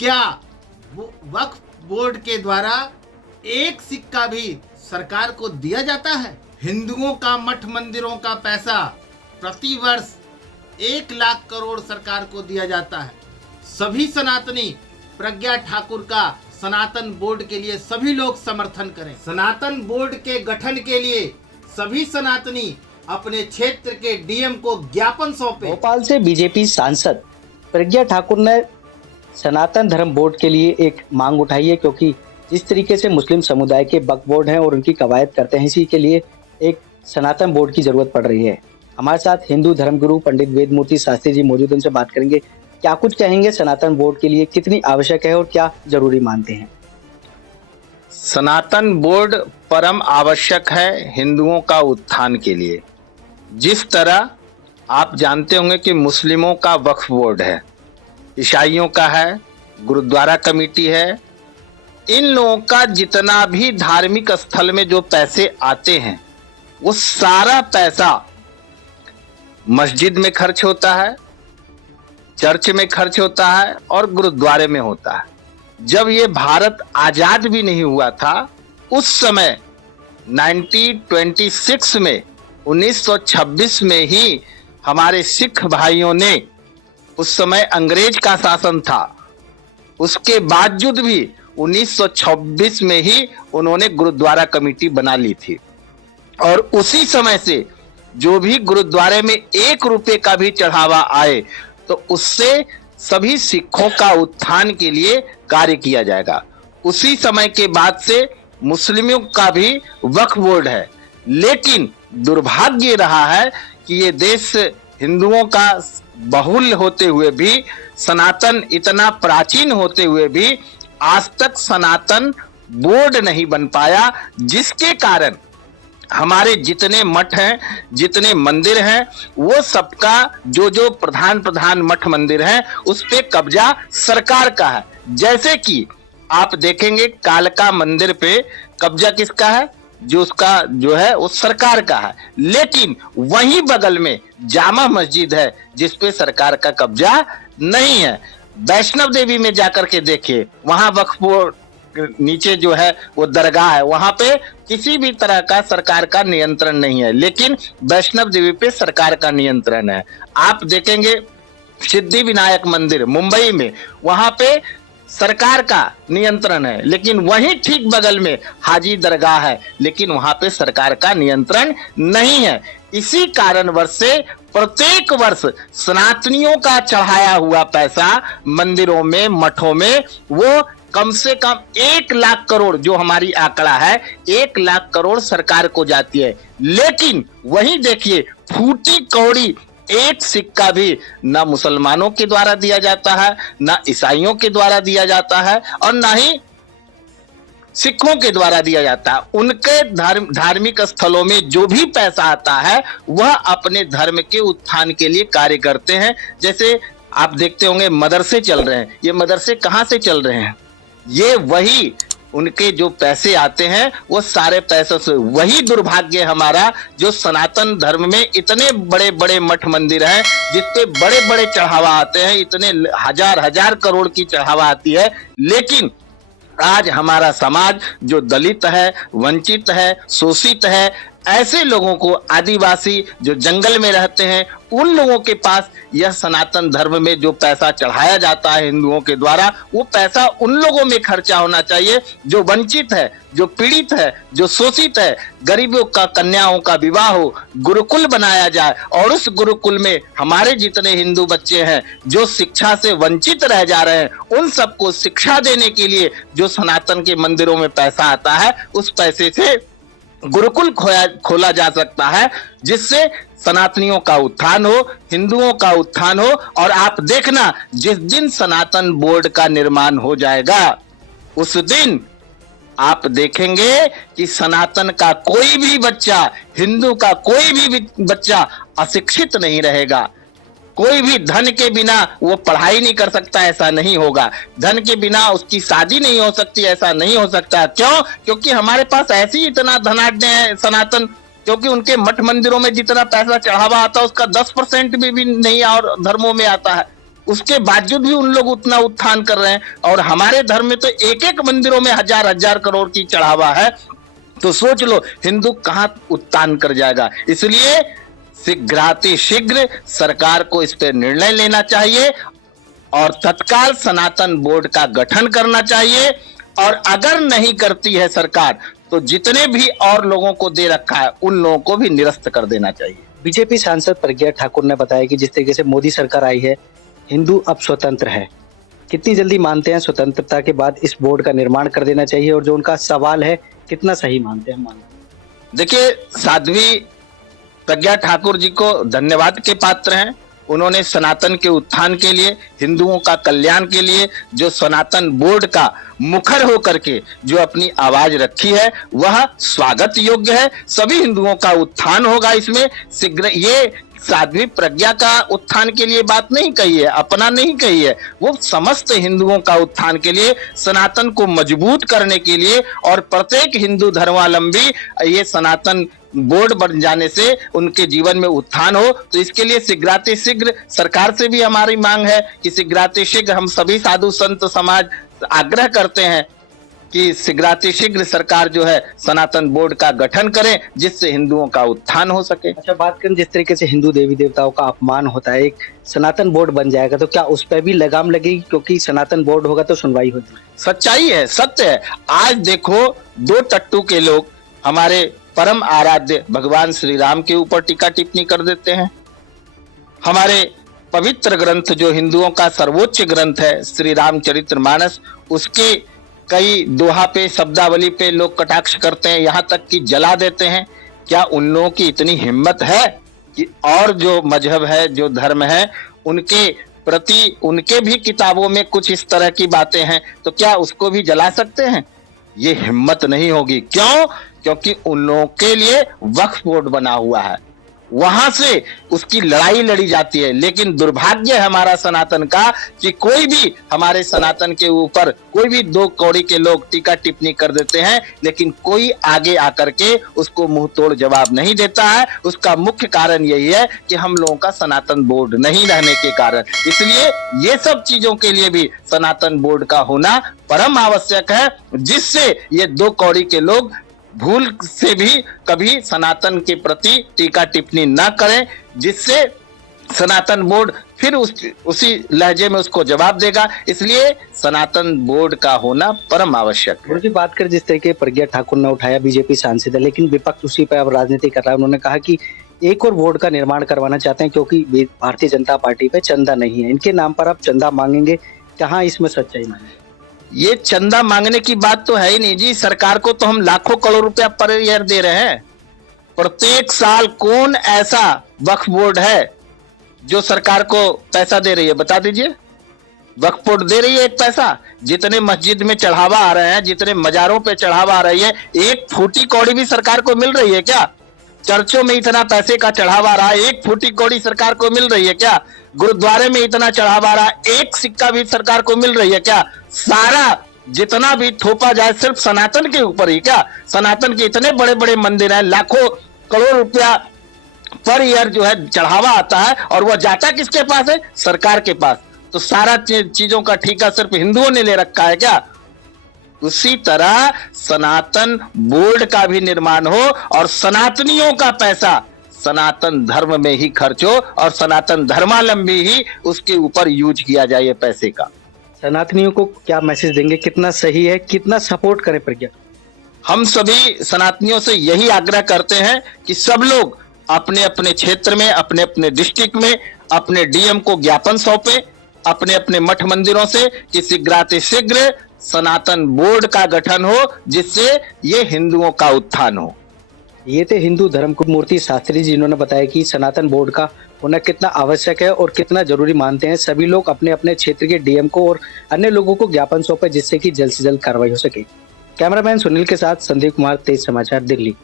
क्या वक्फ बोर्ड के द्वारा एक सिक्का भी सरकार को दिया जाता है? हिंदुओं का मठ मंदिरों का पैसा प्रतिवर्ष 1 लाख करोड़ सरकार को दिया जाता है। सभी सनातनी प्रज्ञा ठाकुर का सनातन बोर्ड के लिए सभी लोग समर्थन करें। सनातन बोर्ड के गठन के लिए सभी सनातनी अपने क्षेत्र के डीएम को ज्ञापन सौंपे। भोपाल से बीजेपी सांसद प्रज्ञा ठाकुर ने सनातन धर्म बोर्ड के लिए एक मांग उठाई है, क्योंकि जिस तरीके से मुस्लिम समुदाय के वक्फ बोर्ड हैं और उनकी कवायद करते हैं, इसी के लिए एक सनातन बोर्ड की जरूरत पड़ रही है। हमारे साथ हिंदू धर्मगुरु पंडित वेदमूर्ति शास्त्री जी मौजूद, उनसे बात करेंगे। क्या कुछ कहेंगे सनातन बोर्ड के लिए, कितनी आवश्यक है और क्या जरूरी मानते हैं? सनातन बोर्ड परम आवश्यक है हिंदुओं का उत्थान के लिए। जिस तरह आप जानते होंगे कि मुस्लिमों का वक्फ बोर्ड है, ईसाइयों का है, गुरुद्वारा कमेटी है, इन लोगों का जितना भी धार्मिक स्थल में जो पैसे आते हैं वो सारा पैसा मस्जिद में खर्च होता है, चर्च में खर्च होता है और गुरुद्वारे में होता है। जब ये भारत आजाद भी नहीं हुआ था, उस समय 1926 में 1926 में ही हमारे सिख भाइयों ने, उस समय अंग्रेज का शासन था, उसके बावजूद भी 1926 में ही उन्होंने गुरुद्वारा कमेटी बना ली थी। और उसी समय से जो भी गुरुद्वारे में 1 रुपए का भी चढ़ावा आए तो उससे सभी सिखों का उत्थान के लिए कार्य किया जाएगा। उसी समय के बाद से मुस्लिमों का भी वक्फ बोर्ड है, लेकिन दुर्भाग्य रहा है कि ये देश हिंदुओं का बहुल होते हुए भी, सनातन इतना प्राचीन होते हुए भी आज तक सनातन बोर्ड नहीं बन पाया, जिसके कारण हमारे जितने मठ हैं, जितने मंदिर हैं, वो सबका जो प्रधान मठ मंदिर हैं उस पे कब्जा सरकार का है। जैसे कि आप देखेंगे कालका मंदिर पे कब्जा किसका है? जो उसका जो है वो सरकार का है। लेकिन वहीं बगल में जामा मस्जिद है जिस पे सरकार का कब्जा नहीं है। वैष्णव देवी में जाकर के देखिए, वहां वक्फ बोर्ड नीचे जो है वो दरगाह है, वहां पे किसी भी तरह का सरकार का नियंत्रण नहीं है, लेकिन वैष्णव देवी पे सरकार का नियंत्रण है। आप देखेंगे सिद्धि विनायक मंदिर मुंबई में, वहां पे सरकार का नियंत्रण है, लेकिन वहीं ठीक बगल में हाजी दरगाह है, लेकिन वहां पे सरकार का नियंत्रण नहीं है। इसी कारणवश से प्रत्येक वर्ष सनातनियों का चढ़ाया हुआ पैसा मंदिरों में, मठों में, वो कम से कम 1 लाख करोड़, जो हमारी आंकड़ा है 1 लाख करोड़ सरकार को जाती है। लेकिन वहीं देखिए फूटी कौड़ी एक सिक्का भी ना मुसलमानों के द्वारा दिया जाता है, ना ईसाइयों के द्वारा दिया जाता है और ना ही सिखों के द्वारा दिया जाता है। उनके धार्मिक स्थलों में जो भी पैसा आता है वह अपने धर्म के उत्थान के लिए कार्य करते हैं। जैसे आप देखते होंगे मदरसे चल रहे हैं, ये मदरसे कहां से चल रहे हैं? ये वही उनके जो पैसे आते हैं वो सारे पैसों से। वही दुर्भाग्य हमारा जो सनातन धर्म में इतने बड़े बड़े मठ मंदिर हैं जिसपे बड़े बड़े चढ़ावा आते हैं, इतने हजार करोड़ की चढ़ावा आती है, लेकिन आज हमारा समाज जो दलित है, वंचित है, शोषित है, ऐसे लोगों को, आदिवासी जो जंगल में रहते हैं, उन लोगों के पास यह सनातन धर्म में जो पैसा चढ़ाया जाता है हिंदुओं के द्वारा, वो पैसा उन लोगों में खर्चा होना चाहिए जो वंचित है, जो पीड़ित है, जो शोषित है। गरीबों का, कन्याओं का विवाह हो, गुरुकुल बनाया जाए और उस गुरुकुल में हमारे जितने हिंदू बच्चे हैं जो शिक्षा से वंचित रह जा रहे हैं, उन सबको शिक्षा देने के लिए जो सनातन के मंदिरों में पैसा आता है, उस पैसे से गुरुकुल खोला जा सकता है, जिससे सनातनियों का उत्थान हो, हिंदुओं का उत्थान हो। और आप देखना, जिस दिन सनातन बोर्ड का निर्माण हो जाएगा उस दिन आप देखेंगे कि सनातन का कोई भी बच्चा, हिंदू का कोई भी बच्चा अशिक्षित नहीं रहेगा। कोई भी धन के बिना वो पढ़ाई नहीं कर सकता, ऐसा नहीं होगा। धन के बिना उसकी शादी नहीं हो सकती, ऐसा नहीं हो सकता। क्यों? क्योंकि हमारे पास ऐसे ही इतना धनाढ्य है सनातन, क्योंकि उनके मठ मंदिरों में जितना पैसा चढ़ावा आता है उसका 10% भी नहीं और धर्मों में आता है। उसके बावजूद भी उन लोग उतना उत्थान कर रहे हैं। और हमारे धर्म में तो एक एक मंदिरों में हजार हजार करोड़ की चढ़ावा है, तो सोच लो हिंदू कहां उत्थान कर जाएगा। इसलिए शीघ्र सरकार को इस पर निर्णय लेना चाहिए और तत्काल सनातन बोर्ड का गठन करना चाहिए। और अगर नहीं करती है सरकार तो जितने भी और लोगों को दे रखा है उन लोगों को भी निरस्त कर देना चाहिए। बीजेपी सांसद प्रज्ञा ठाकुर ने बताया कि जिस तरीके से मोदी सरकार आई है, हिंदू अब स्वतंत्र है। कितनी जल्दी मानते हैं स्वतंत्रता के बाद इस बोर्ड का निर्माण कर देना चाहिए, और जो उनका सवाल है कितना सही मानते हैं? देखिए, साध्वी प्रज्ञा ठाकुर जी को धन्यवाद के पात्र हैं। उन्होंने सनातन के उत्थान के लिए, हिंदुओं का कल्याण के लिए जो सनातन बोर्ड का मुखर होकर के जो अपनी आवाज रखी है वह स्वागत योग्य है। सभी हिंदुओं का उत्थान होगा इसमें शीघ्र। ये साध्वी प्रज्ञा का उत्थान के लिए बात नहीं कही है, अपना नहीं कही है, वो समस्त हिंदुओं का उत्थान के लिए, सनातन को मजबूत करने के लिए, और प्रत्येक हिंदू धर्मावलंबी ये सनातन बोर्ड बन जाने से उनके जीवन में उत्थान हो। तो इसके लिए शीघ्र सरकार से भी हमारी मांग है कि शीघ्र हम सभी साधु संत समाज आग्रह करते हैं कि शीघ्र सरकार जो है सनातन बोर्ड का गठन करे, जिससे हिंदुओं का उत्थान हो सके। अच्छा, बात करें जिस तरीके से हिंदू देवी देवताओं का अपमान होता है, एक सनातन बोर्ड बन जाएगा तो क्या उस पर भी लगाम लगेगी? क्योंकि सनातन बोर्ड होगा तो सुनवाई होगी। सच्चाई है, सत्य है। आज देखो, दो टट्टू के लोग हमारे परम आराध्य भगवान श्री राम के ऊपर टीका टिप्पणी कर देते हैं। हमारे पवित्र ग्रंथ जो हिंदुओं का सर्वोच्च ग्रंथ है श्री रामचरितमानस, उसके कई दोहा पे, शब्दावली पे लोग कटाक्ष करते हैं, यहाँ तक कि जला देते हैं। क्या उन लोगों की इतनी हिम्मत है कि और जो मजहब है, जो धर्म है, उनके प्रति उनके भी किताबों में कुछ इस तरह की बातें हैं, तो क्या उसको भी जला सकते हैं? ये हिम्मत नहीं होगी। क्यों? क्योंकि उन लोगों के लिए वक्फ बोर्ड बना हुआ है, वहां से उसकी लड़ाई लड़ी जाती है। लेकिन दुर्भाग्य है हमारा सनातन का कि कोई भी हमारे सनातन के ऊपर कोई भी दो कौड़ी के लोग टीका टिप्पणी कर देते हैं, लेकिन कोई आगे आकर के उसको मुंह तोड़ जवाब नहीं देता है। उसका मुख्य कारण यही है कि हम लोगों का सनातन बोर्ड नहीं रहने के कारण। इसलिए ये सब चीजों के लिए भी सनातन बोर्ड का होना परम आवश्यक है, जिससे ये दो कौड़ी के लोग भूल से भी कभी सनातन के प्रति टीका टिप्पणी न करें, जिससे सनातन बोर्ड फिर उसी लहजे में उसको जवाब देगा। इसलिए सनातन बोर्ड का होना परम आवश्यक है। गुरु जी, बात करें जिस तरीके प्रज्ञा ठाकुर ने उठाया, बीजेपी सांसद है, लेकिन विपक्ष उसी पर अब राजनीति कर रहा है। उन्होंने कहा कि एक और बोर्ड का निर्माण करवाना चाहते हैं क्योंकि भारतीय जनता पार्टी पे चंदा नहीं है, इनके नाम पर आप चंदा मांगेंगे। कहाँ इसमें सच्चाई मांगे? ये चंदा मांगने की बात तो है ही नहीं जी। सरकार को तो हम लाखों करोड़ रुपया पर ईयर दे रहे हैं प्रत्येक साल। कौन ऐसा वक्फ बोर्ड है जो सरकार को पैसा दे रही है? बता दीजिए। वक्फ बोर्ड दे रही है एक पैसा? जितने मस्जिद में चढ़ावा आ रहे हैं, जितने मजारों पे चढ़ावा आ रही है, एक फूटी कौड़ी भी सरकार को मिल रही है क्या? चर्चों में इतना पैसे का चढ़ावा रहा है, एक फूटी कौड़ी सरकार को मिल रही है क्या? गुरुद्वारे में इतना चढ़ावा रहा, एक सिक्का भी सरकार को मिल रही है क्या? सारा जितना भी थोपा जाए सिर्फ सनातन के ऊपर ही क्या? सनातन के इतने बड़े बड़े मंदिर हैं, लाखों करोड़ रुपया पर ईयर जो है चढ़ावा आता है, और वह जाता किसके पास है? सरकार के पास। तो सारा चीजों का ठेका सिर्फ हिंदुओं ने ले रखा है क्या? उसी तरह सनातन बोर्ड का भी निर्माण हो और सनातनियों का पैसा सनातन धर्म में ही खर्च हो और सनातन धर्मावलंबी ही उसके ऊपर यूज किया जाए ये पैसे का। सनातनियों को क्या मैसेज देंगे? कितना सही है, कितना सपोर्ट करें प्रज्ञा? हम सभी सनातनियों से यही आग्रह करते हैं कि सब लोग अपने अपने क्षेत्र में, अपने अपने डिस्ट्रिक्ट में अपने डीएम को ज्ञापन सौंपे, अपने अपने मठ मंदिरों से, कि शीघ्र सनातन बोर्ड का गठन हो, जिससे ये हिंदुओं का उत्थान हो। ये थे हिंदू धर्म मूर्ति शास्त्री जी, जिन्होंने बताया कि सनातन बोर्ड का होना कितना आवश्यक है और कितना जरूरी मानते हैं। सभी लोग अपने अपने क्षेत्र के डीएम को और अन्य लोगों को ज्ञापन सौंपे, जिससे कि जल्द से जल्द कार्रवाई हो सके। कैमरामैन सुनील के साथ संदीप कुमार, तेज समाचार, दिल्ली।